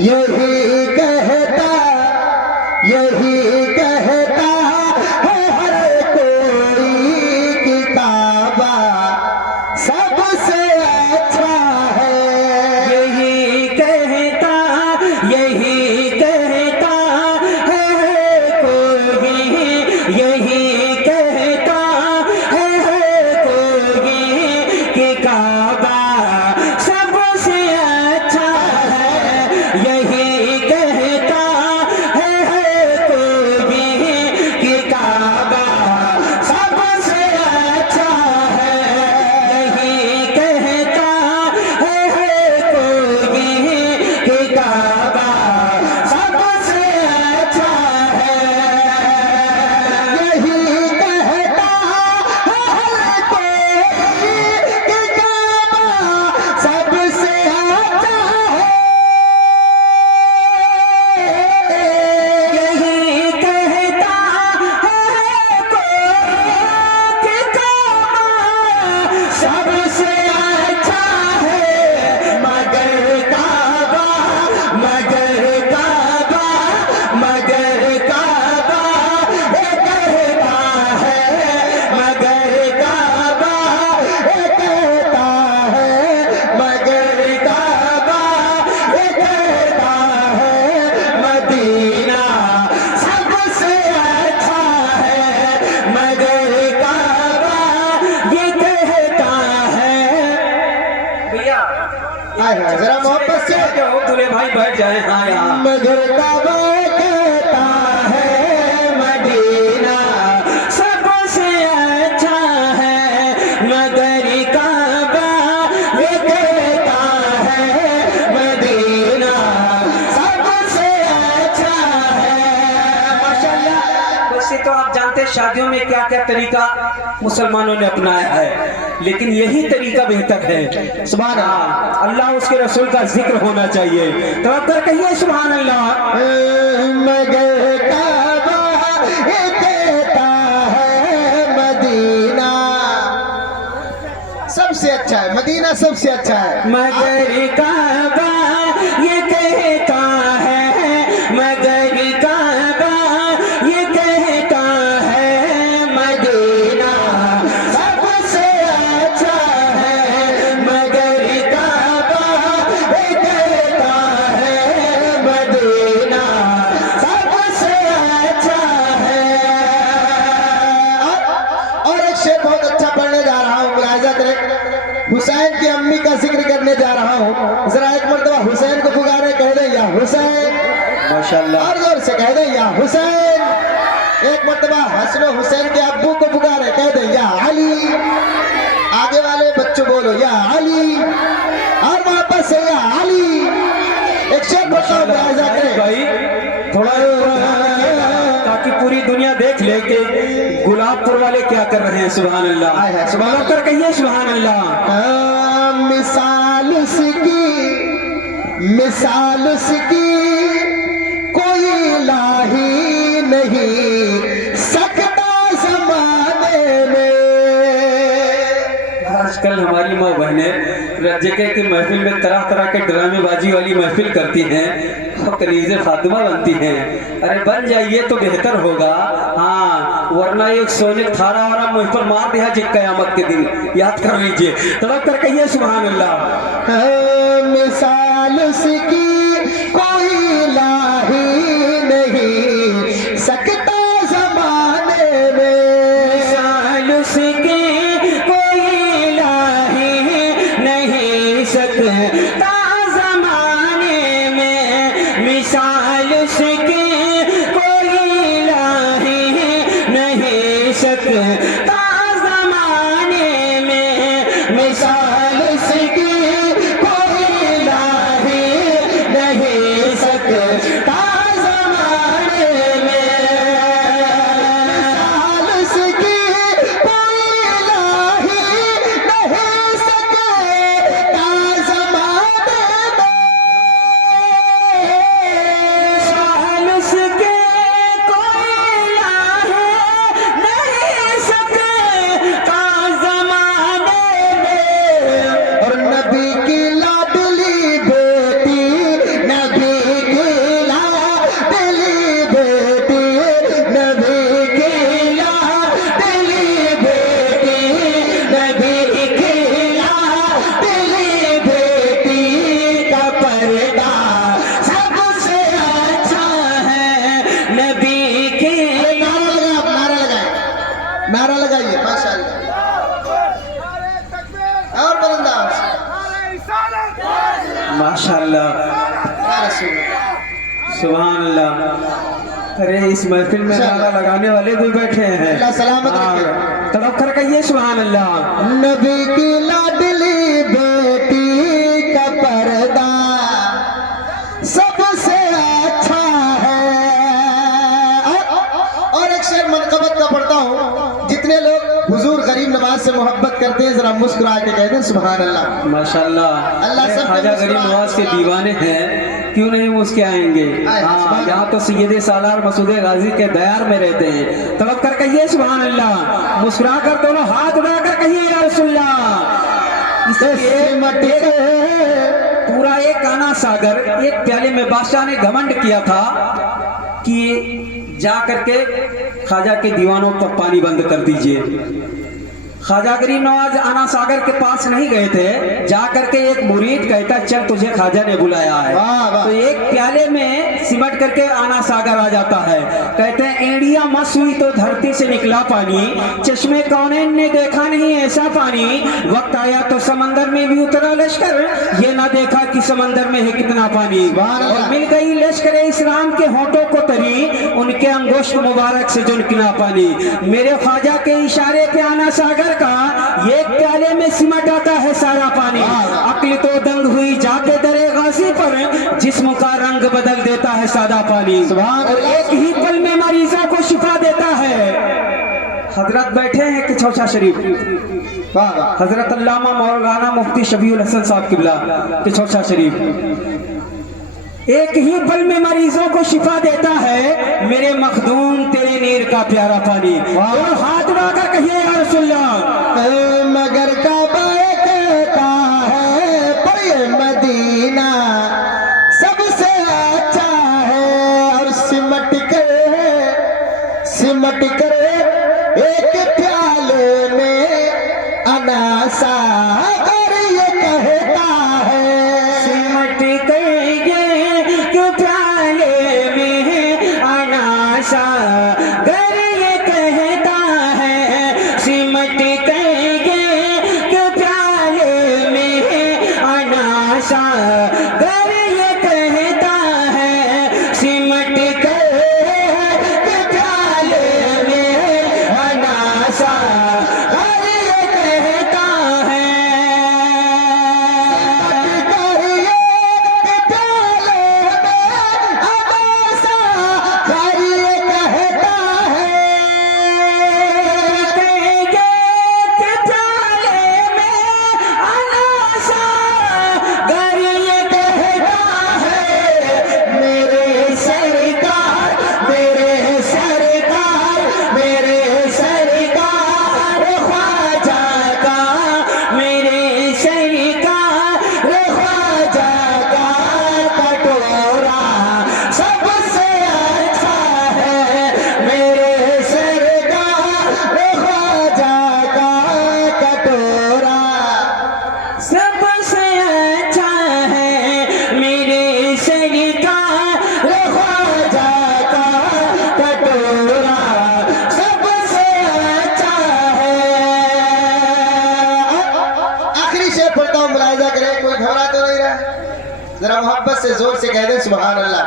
यही कहता है हर कोई किताबा सबसे अच्छा है। यही कहता है कोई, यही कहता है कोई कि काबा सबसे अच्छा है। यही कहता है कोई कि काबा सबसे अच्छा है। यही कहता है कोई कि काबा सबसे अच्छा है। यही कहता है कोई कि काबा सबसे अच्छा है। यही कहता है कोई कि काबा सबसे अच्छा है। मगर काबा ये कहता है, मगर काबा ये कहता है, मगर काबा ये कहता है मदीना सबसे अच्छा है। मगर काबा ये कहता है। भैया जरा मोहब्बत से हो दूल्हे भाई बैठ जाए। हाँ यहाँ मगर काबा कहता है मदीना सबसे अच्छा है। मगर काबा ये कहता है मदीना सबसे अच्छा है। माशाल्लाह। वैसे तो आप जानते हैं शादियों में क्या क्या तरीका मुसलमानों ने अपनाया है, लेकिन यही तरीका बेहतर है। सुभान अल्लाह। अल्लाह उसके रसूल का जिक्र होना चाहिए। तो अब कर कहिए सुभान अल्लाह। मगर काबा ये कहता है मदीना सबसे अच्छा है। मदीना सबसे अच्छा है। मगर काबा ये कहता है, मगर काबा ये कहता है मदीना सबसे अच्छा है। मगर काबा ये कहता है मदीना सबसे अच्छा है। और एक शेर बहुत अच्छा पढ़ने जा रहा हूँ, मुलाहिजा करें। हुसैन की अम्मी का जिक्र करने जा रहा हूँ। जरा एक मर्तबा हुसैन को पुकारे, कह दे या हुसैन। माशाल्लाह। और जोर से कह दे या हुसैन। एक मर्तबा हसन हुसैन के अब्बू को पुकारे, कह दे या अली। आगे वाले बच्चों बोलो या अली, और वापस से या अली। एक शेर बताओ, मुलाहिजा करें भाई थोड़ा ताकि पूरी दुनिया देख ले कि गुलाबपुर वाले क्या कर रहे हैं। सुभान अल्लाह। आए हैं, सुभान सुभान कर कहिए सुभान अल्लाह। मिसाल उसकी कोई लाही नहीं सकता जमाने में। आजकल हमारी माँ बहनें जगह की महफिल में तरह तरह के ड्रामेबाजी वाली महफिल करती हैं और कनीज़े फातिमा बनती हैं। अरे बन जाइए तो बेहतर होगा। हाँ, वरना एक सोने थारा वाला मुझ पर मार दिया जिस कयामत के दिन। याद कर लीजिए। तड़प कर कहिए सुभान अल्लाह। मिसाल उसकी कोई लाही नहीं सकता जमाने में। मिसाल उसकी कोई लाही नहीं सकता जमाने में। मिसाल उसकी कोई लाही नहीं सकता जमाने में। मिसाल उसकी कोई लाही नहीं सकता जमाने में। मिसाल उसकी कोई लाही नहीं सकता जमाने में। मिसाल माशाल्लाह, या रसूल सुभान अल्लाह। अरे इस महफिल में नारा लगाने वाले भी बैठे हैं। अल्लाह सलामत हाँ, रखे। तड़प कर कहिए सुभान अल्लाह। नबी की लाडली बेटी का पर्दा सबसे अच्छा है। और एक शेर मनकबत का पढ़ता हूँ, जितने लोग हुजूर गरीब नवाज से मोहब्बत करते हैं जरा मुस्कुरा के कहते हैं सुभान अल्लाह। माशाल्लाह, अल्लाह अरे सब ख्वाजा पे गरीब मुस्कुरा। नवाज के दीवाने हैं, क्यों नहीं मुस्कुराएंगे। हाँ, यहाँ तो सैयद सालार मसूद गाजी के दयार में रहते हैं। तड़प कर कहिए सुभान अल्लाह, मुस्कुरा कर दोनों हाथ उठा कर कहिए या रसूलल्लाह। इसके मटे पूरा एक आना सागर एक प्याले में बादशाह ने घमंड किया था कि जा करके ख्वाजा के दीवानों पर पानी बंद कर दीजिए। ख्वाजा गरीब नवाज आना सागर के पास नहीं गए थे, जा करके एक मुरीद कहता चल तुझे ख्वाजा ने बुलाया है। वाह, वाह। तो एक प्याले में सिमट करके आना सागर आ जाता है। कहते हैं एड़िया मस हुई तो धरती से निकला पानी, चश्मे कौनैन ने देखा नहीं ऐसा पानी। वक्त आया तो समंदर में भी उतरा लश्कर, ये ना देखा कि समंदर में है कितना पानी। और मिल गई लश्कर इस्लाम के होठों को तरी, उनके अंगोश्त मुबारक से जो निकला पानी। मेरे ख्वाजा के इशारे पे आना सागर का एक प्याले में सिमट आता है सारा पानी। अक्ल तो दंग हुई जाते दरे गाजी पर, जिस्म का रंग बदल देता है सादा पानी। और एक ही पल में मरीजों को शिफा देता है। हजरत बैठे हैं किछौछा शरीफ, हजरत अल्लामा मौलाना मुफ्ती शफीउल हसन साहब किबला किछौछा शरीफ। एक ही पल में मरीजों को शिफा देता है मेरे मखदूम तेरे नीर का प्यारा पानी। और हाथ उठाकर कहिए या रसूलल्लाह। मगर काबा कहता है पर ये मदीना सबसे अच्छा है। और सिमट कर एक प्याले में अनासा और ये कहता है। सिमट कर ये प्याले में अनासा गर ये कहता है। सिमट कर ये प्याले में अनासा गर ये कहता है। सिमट कर ये प्याले में अनासा गर ये कहता है। जरा मोहब्बत से जोर से कह दें सुभान अल्लाह।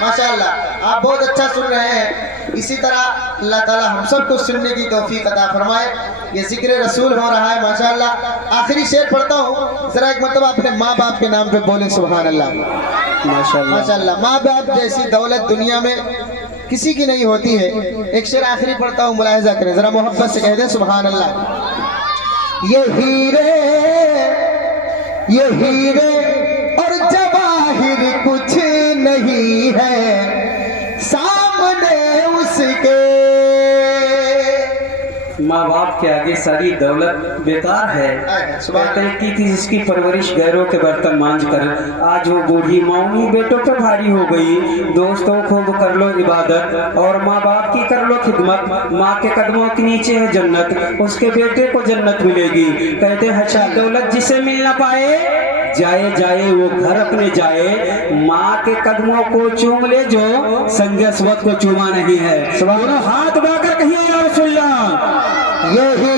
माशाअल्लाह आप बहुत अच्छा सुन रहे हैं। इसी तरह अल्लाह ताला हम सबको सुनने की तौफीक अता फरमाए। ये जिक्र रसूल हो रहा है माशाअल्लाह। आखिरी शेर पढ़ता हूँ, जरा एक मतलब अपने माँ बाप के नाम पे बोले सुभान अल्लाह। माशाअल्लाह माशाअल्लाह, माँ बाप जैसी दौलत दुनिया में किसी की नहीं होती है। एक शेर आखिरी पढ़ता हूँ, मुलाहिजा करें, जरा मोहब्बत से कह दें सुभान अल्लाह। ये हीरे और जवाहिर कुछ नहीं है सामने उसके। माँ बाप के आगे सारी दौलत बेकार है। कहते हैं कि थी जिसकी परवरिश गैरों के बर्तन मांझ कर, आज वो बूढ़ी मौनी बेटों पर भारी हो गई। दोस्तों खूब कर लो इबादत और माँ बाप की कर लो खिदमत। माँ के कदमों के नीचे है जन्नत, उसके बेटे को जन्नत मिलेगी। कहते हैं अच्छा दौलत जिसे मिल ना पाए जाए जाए वो घर अपने जाए। माँ के कदमों को चूम ले जो संग स्वत को चूमा नहीं है। दोनों हाथ उठाकर कहिए या रसूलल्लाह। यही